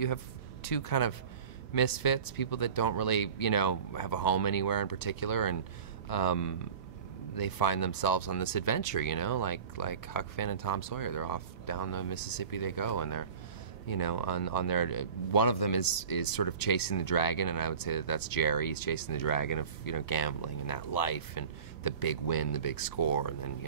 you have two kind of misfits, people that don't really, you know, have a home anywhere in particular, and they find themselves on this adventure, you know, like Huck Finn and Tom Sawyer. They're off down the Mississippi they go, and they're, you know, on their, one of them is sort of chasing the dragon, and I would say that that's Jerry. He's chasing the dragon of, you know, gambling and that life and the big win, the big score, and then,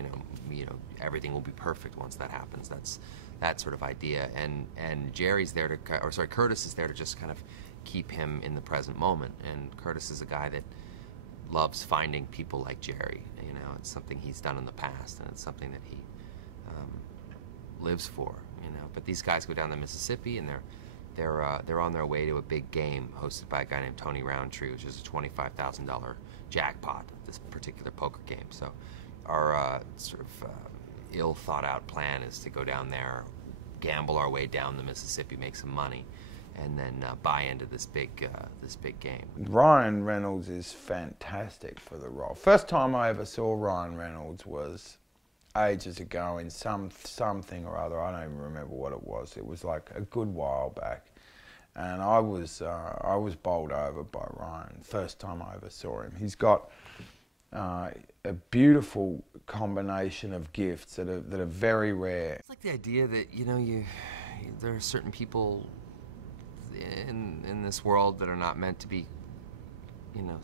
you know, everything will be perfect once that happens. That's that sort of idea, and Jerry's there to, or sorry, Curtis is there to just kind of keep him in the present moment. And Curtis is a guy that loves finding people like Jerry. You know, it's something he's done in the past, and it's something that he lives for. You know, but these guys go down the Mississippi, and they're on their way to a big game hosted by a guy named Tony Roundtree, which is a $25,000 jackpot. This particular poker game. So our sort of ill thought out plan is to go down there, gamble our way down the Mississippi, make some money, and then buy into this big game. Ryan Reynolds is fantastic for the role. First time I ever saw Ryan Reynolds was ages ago in something or other. I don't even remember what it was. It was like a good while back, and I was bowled over by Ryan. First time I ever saw him. He's got a beautiful combination of gifts that are very rare. It's like the idea that, you know, there are certain people in this world that are not meant to be, you know,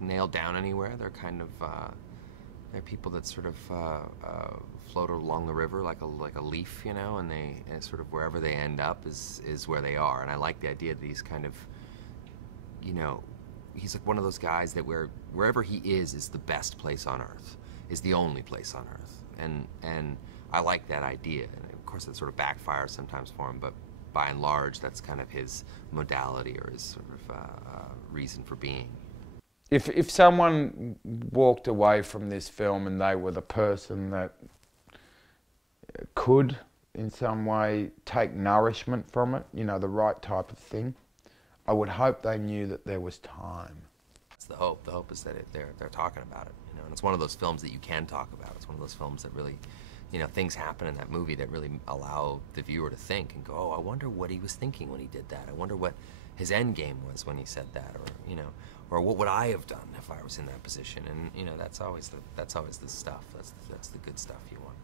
nailed down anywhere. They're kind of they're people that sort of float along the river like a leaf, you know, and sort of wherever they end up is where they are. And I like the idea that he's kind of, you know, he's like one of those guys that wherever he is the best place on earth, is the only place on earth, and I like that idea. And of course, that sort of backfires sometimes for him, but by and large, that's kind of his modality or his sort of reason for being. If someone walked away from this film and they were the person that could, in some way, take nourishment from it, you know, the right type of thing, I would hope they knew that there was time. That's the hope. The hope is that they're talking about it, you know, and it's one of those films that you can talk about. It's one of those films that really, you know, things happen in that movie that really allow the viewer to think and go, oh, I wonder what he was thinking when he did that. I wonder what his end game was when he said that, or, you know, or what would I have done if I was in that position? And, you know, that's always the stuff. That's the good stuff you want.